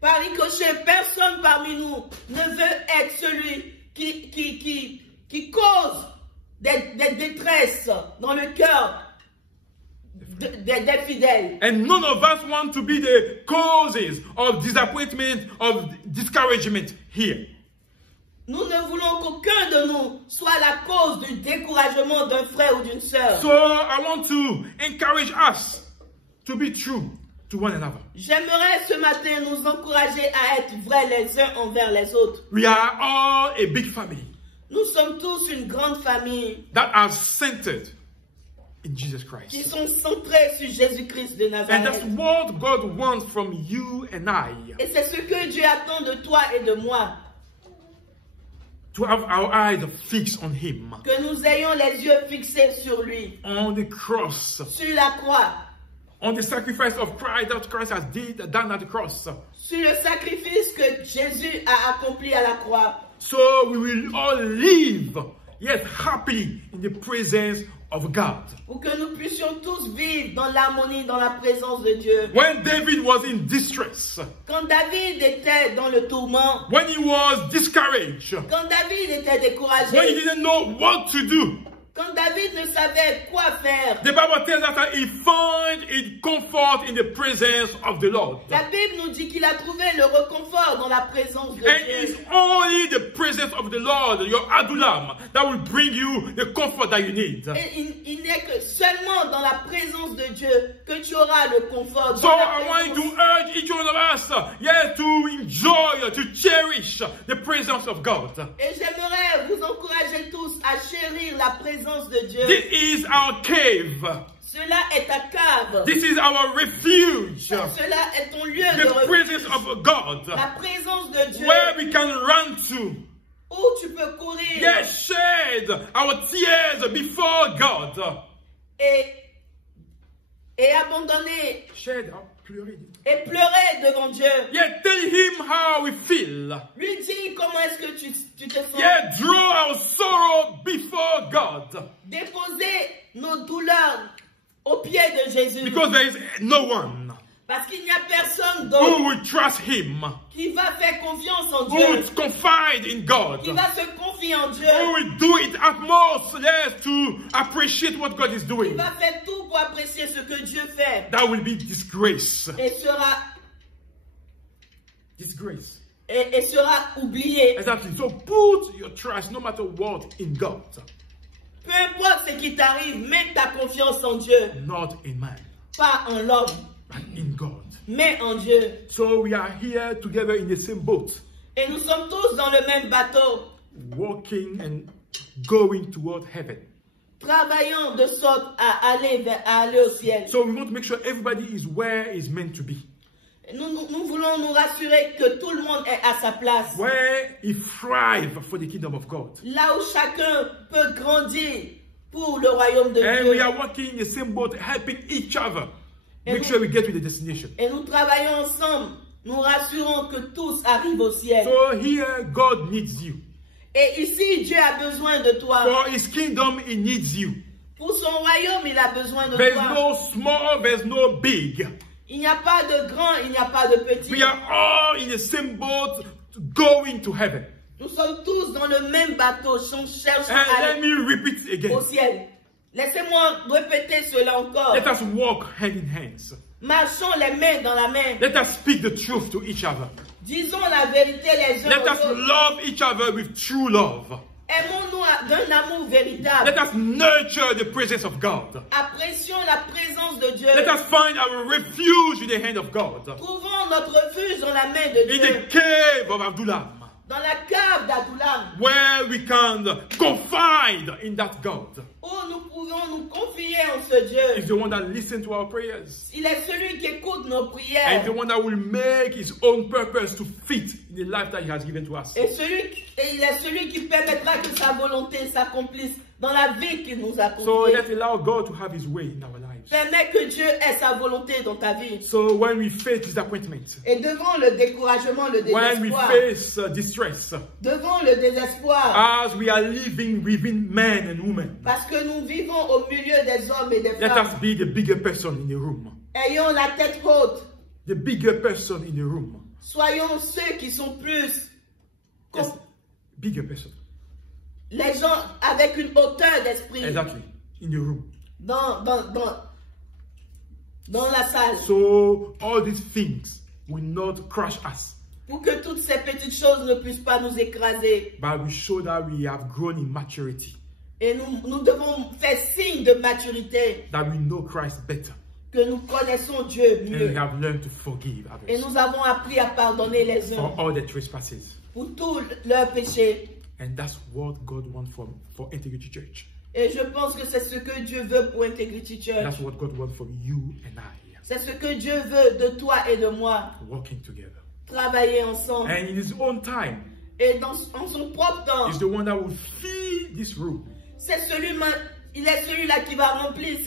Par ricochet, personne parmi nous ne veut être celui qui cause des détresses dans le cœur des fidèles. And none of us want to be the causes of disappointment, of discouragement here. Nous ne voulons qu'aucun de nous soit la cause du découragement d'un frère ou d'une sœur. So I want to encourage us to be true to one another. J'aimerais ce matin nous encourager à être vrais les uns envers les autres. We are all a big family. Nous sommes tous une grande famille that are centered in Jesus Christ. qui sont centrés sur Jésus-Christ de And that's Nazareth. what God wants from you and I. Et c'est ce que Dieu attend de toi et de moi. To have our eyes fixed on Him. Que nous ayons les yeux fixés sur lui, On the cross. sur la croix, On the sacrifice of Christ that Christ has done at the cross. sur le sacrifice que Jésus a accompli à la croix. So we will all live, yes, happily in the presence of God. Pour que nous puissions tous vivre dans l'harmonie, dans la présence de Dieu. When David was in distress, Quand David était dans le tourment, when he was discouraged, quand David était when he découragé, didn't know what to do, quand David ne savait quoi faire, the Bible tells us that he found his comfort in the presence of the Lord. la Bible nous dit qu'il a trouvé le réconfort dans la présence de And it's Dieu. only the presence of the Lord, your Adulam, that will bring you the comfort that you need. Et il n'est que seulement dans la présence de Dieu que tu auras le confort. So dans la I want présence. to urge each one of us, yes, to enjoy, to cherish the presence of God. Et j'aimerais vous encourager tous à chérir la présence de Dieu. This is our cave. Cela est ta cave. This is our refuge. Cela est ton lieu de The presence refuge. of God, La présence de Dieu where we can run to. où tu peux courir Yes, shed our tears before God. et Et abandonner. Shed, pleurer. Et pleurer devant Dieu. Yeah, tell him how we feel. Lui dis comment est-ce que tu te sens. Yeah, draw our sorrow before God. Déposer nos douleurs aux pieds de Jésus. Because there is no one Parce qu'il n'y a personne who d'autre will trust him, qui va faire confiance en who Dieu. will confide in God, Qui va se confier en Dieu. who will do it at most, yes, to appreciate what God is Qui doing. va faire tout pour apprécier ce que Dieu fait. That will be disgrace. Et sera Disgrace. et sera oublié. Exactly. So put your trust, no matter what, in God, Peu importe ce qui t'arrive, mets ta confiance en Dieu. not in man, Pas en l'homme, but in God. mais en Dieu. So we are here together in the same boat, Et nous sommes tous dans le même bateau, walking and going toward heaven. travaillant de sorte à aller au ciel. So we want to make sure everybody is where is meant to be, Nous voulons nous rassurer que tout le monde est à sa place. where he thrive for the kingdom of God. Là où chacun peut grandir pour le royaume de And we Dieu. are working in the same boat, helping each other. And Make sure we get to the destination. Et nous travaillons ensemble. Nous rassurons que tous arrivent au ciel. So here, God needs you. Et ici, Dieu a besoin de toi. For his kingdom, he needs you. Pour son royaume, il a besoin de There's toi. no small, there's no big. Il n'y a pas de grand, il n'y a pas de petit. We are all in the same boat going to heaven. Nous sommes tous dans le même bateau, cherchant And à let aller me repeat au again. ciel. Laissez-moi répéter cela encore. Let us walk hand in hands. Marchons les mains dans la main. Let us speak the truth to each other. Disons la vérité les uns Let aux us autres. love each other with true love. Aimons-nous d'un amour véritable. Let us nurture the presence of God. Apprécions la présence de Dieu. Let us find our refuge in the hand of God. Trouvons notre refuge dans la main de In Dieu. the cave of Abdullah, Dans la cave d'Adoulam. where we can confide in that God. Où nous pouvons nous confier en ce Dieu. He's the one that listens to our prayers. Il est celui qui écoute nos And prières. the one that will make his own purpose to fit in the life that he has given to us. Et il est celui qui permettra que sa volonté s'accomplisse dans la vie qu'il nous a So confiée. let's allow God to have his way in our lives. Permets que Dieu ait sa volonté dans ta vie. So when we face disappointment, Et devant le découragement, le when we désespoir, face distress, devant le désespoir, as we are living within men and women, parce que nous vivons au milieu des hommes et des let femmes, us be the bigger person in the room. ayons la tête haute, The bigger person in the room. soyons ceux qui sont plus, Yes, bigger person. les gens avec une hauteur d'esprit Exactly. In the room. dans la salle, So all these things will not crush us, pour que toutes ces petites choses ne puissent pas nous écraser. but we show that we have grown in maturity, Et nous devons faire signe de maturité, that we know Christ better, que nous connaissons Dieu and we mieux. have learned to forgive Et others nous avons appris à pardonner les for uns all their trespasses. pour tous leurs péchés. And that's what God wants for Integrity Church. Et je pense que c'est ce que Dieu veut pour Integrity Church. That's what God wants from you and I, C'est ce que Dieu veut de toi et de moi. working together. Travailler ensemble. And in his own time, Et en son propre temps, he's the one that will fill this room. il est celui-là qui va remplir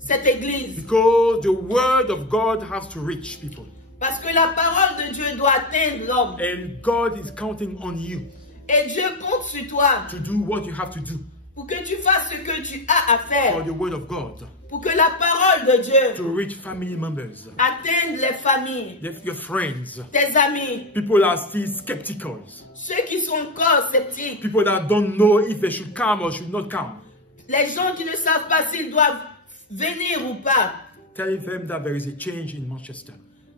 cette église. Because the word of God has to reach people. Parce que la parole de Dieu doit atteindre l'homme. And God is counting on you Et Dieu compte sur toi to do what you have to do pour que tu fasses ce que tu as à faire. for the word of God, Pour que la parole de Dieu to reach family members, atteigne les familles, your friends, tes amis, people that are still skeptical, ceux qui sont encore sceptiques, people that don't know if they should come or should not come. les gens qui ne savent pas s'ils doivent venir ou pas. Tell them that there is a change in Manchester.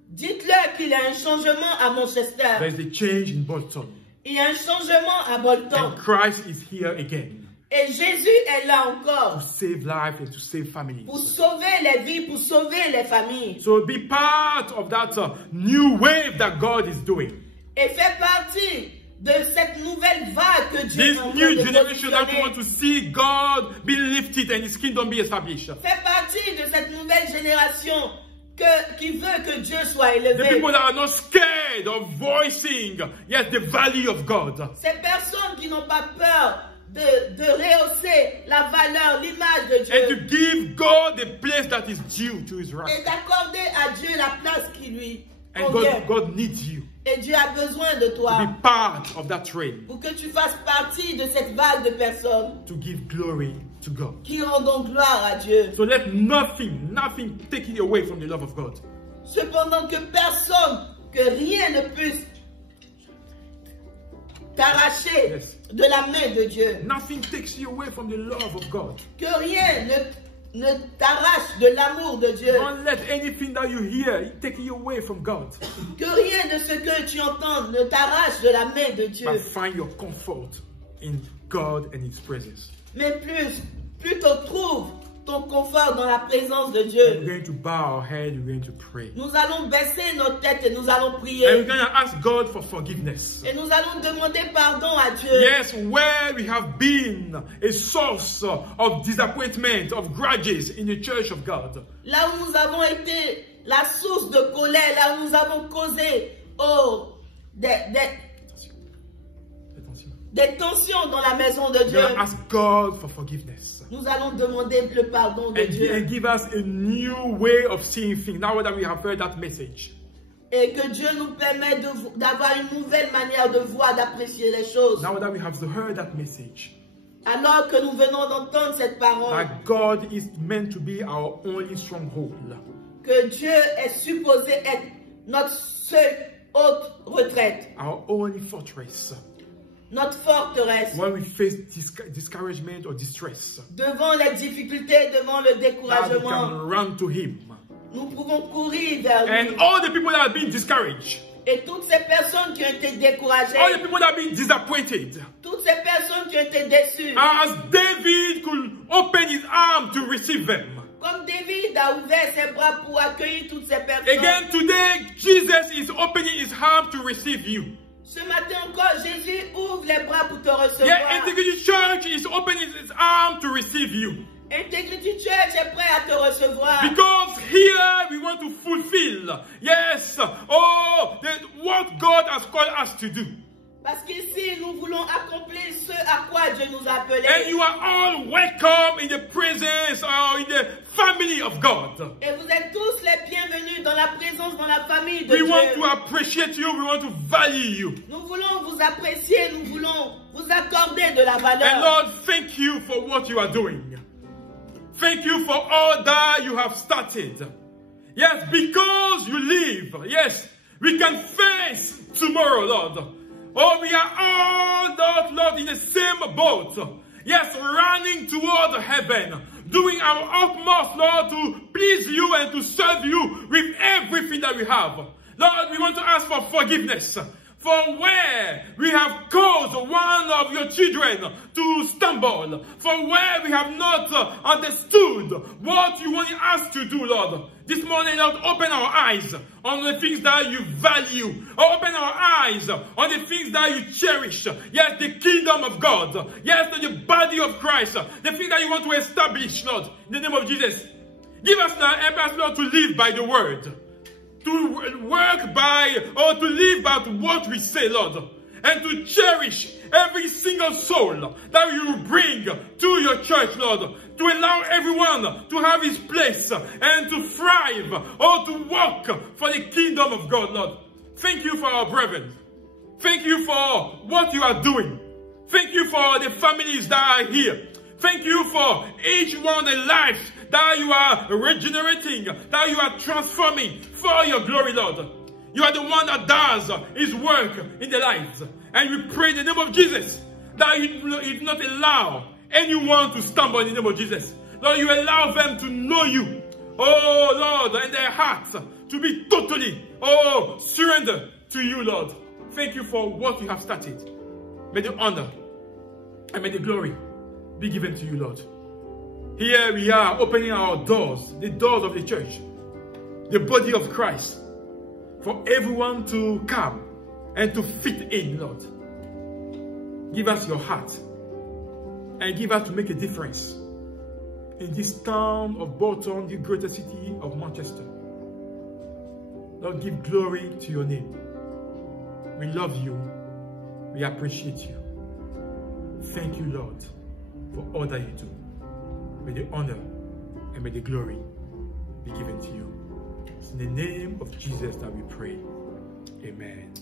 Dites-leur qu'il y a un changement à Manchester. There is a change in Bolton. Il y a un changement à Bolton. And Christ is here again Et Jésus est là to encore save life and to save families. pour sauver les vies, pour sauver les familles. So be part of that new wave that God is doing. Et fais partie de cette nouvelle vague que Dieu This est en train new de generation that positionner. want to see God be lifted and his kingdom be established. Fais partie de cette nouvelle génération qui veut que Dieu soit The élevé. people that are not scared of voicing, yes, the value of God. Ces personnes qui n'ont pas peur de rehausser la valeur, l'image de Dieu. And to give God the place that is due to his right. Et d'accorder à Dieu la place qui lui And convient. God needs you Et Dieu a besoin de to toi be part of that train, pour que tu fasses partie de cette vague de personnes to give glory to God. qui rendent gloire à Dieu. So let nothing take it away from the love of God. Cependant que personne, que rien ne puisse t'arracher de la main de Dieu. Nothing takes you away from the love of God. Que rien ne t'arrache de l'amour de Dieu. Don't let anything that you hear take you away from God. Que rien de ce que tu entends ne t'arrache de la main de Dieu. But find your comfort in God and his presence. Mais plutôt trouve ton confort dans la présence de We're Dieu. going to bow our head, we're going to pray. Nous allons baisser nos têtes et nous allons And we're prier. going to ask God for forgiveness. Et nous allons demander pardon à Dieu. Yes, where we have been a source of disappointment, of grudges in the church of God. Là où nous avons été la source de colère, là où nous avons causé des tensions dans la maison de We're Dieu. going to ask God for forgiveness. Nous allons demander le pardon de Dieu. And give us a new way of seeing things now that we have heard that message. Et que Dieu nous permette d'avoir une nouvelle manière de voir, d'apprécier les choses. Now that we have heard that message, Alors que nous venons d'entendre cette parole, that God is meant to be our only stronghold. que Dieu est supposé être notre seule haute retraite, Our only fortress. notre forteresse. When we face discouragement or distress, Devant les difficultés, devant le that we découragement, can run to Him. nous pouvons courir vers lui. And all the people that have been discouraged, Et toutes ces personnes qui ont été découragées, all the people that have been disappointed, toutes ces personnes qui ont été déçues, as David could open his arms to receive them. comme David a ouvert ses bras pour accueillir toutes ces personnes. Again, today, Jesus is opening his arms to receive you. Ce matin encore, Jésus ouvre les bras pour te recevoir. Yeah, Integrity Church is opening its arms to receive you. Integrity Church est prêt à te recevoir. Because here we want to fulfill, yes, what God has called us to do. Parce qu'ici, nous voulons accomplir ce à quoi Dieu nous a appelés. And you are all welcome in the presence or in the family of God. Et vous êtes tous les bienvenus dans la présence, dans la famille de We Dieu. want to appreciate you, we want to value you. Nous voulons vous apprécier, nous voulons vous accorder de la And valeur. Lord, thank you for what you are doing. Thank you for all that you have started. Yes, because you live, yes, we can face tomorrow, Lord. Oh, we are all, Lord, in the same boat. Yes, running toward heaven, doing our utmost, Lord, to please you and to serve you with everything that we have. Lord, we want to ask for forgiveness for where we have caused one of your children to stumble, for where we have not understood what you want us to do, Lord. This morning, Lord, open our eyes on the things that you value. Open our eyes on the things that you cherish. Yes, the kingdom of God. Yes, the body of Christ. The things that you want to establish, Lord, in the name of Jesus. Give us now, help us, Lord, to live by the word. To work by, or to live by what we say, Lord. And to cherish every single soul that you bring to your church, Lord. To allow everyone to have his place and to thrive or to work for the kingdom of God, Lord. Thank you for our brethren. Thank you for what you are doing. Thank you for the families that are here. Thank you for each one of the lives that you are regenerating, that you are transforming for your glory, Lord. You are the one that does his work in their lives. And we pray in the name of Jesus that you do not allow anyone to stumble in the name of Jesus. Lord, you allow them to know you. Oh, Lord, and their hearts to be totally, surrendered to you, Lord. Thank you for what you have started. May the honor and may the glory be given to you, Lord. Here we are opening our doors, the doors of the church, the body of Christ, for everyone to come and to fit in, Lord. Give us your heart and give us to make a difference in this town of Bolton, the greatest city of Manchester. Lord, give glory to your name. We love you. We appreciate you. Thank you, Lord, for all that you do. May the honor and may the glory be given to you. It's in the name of Jesus that we pray. Amen.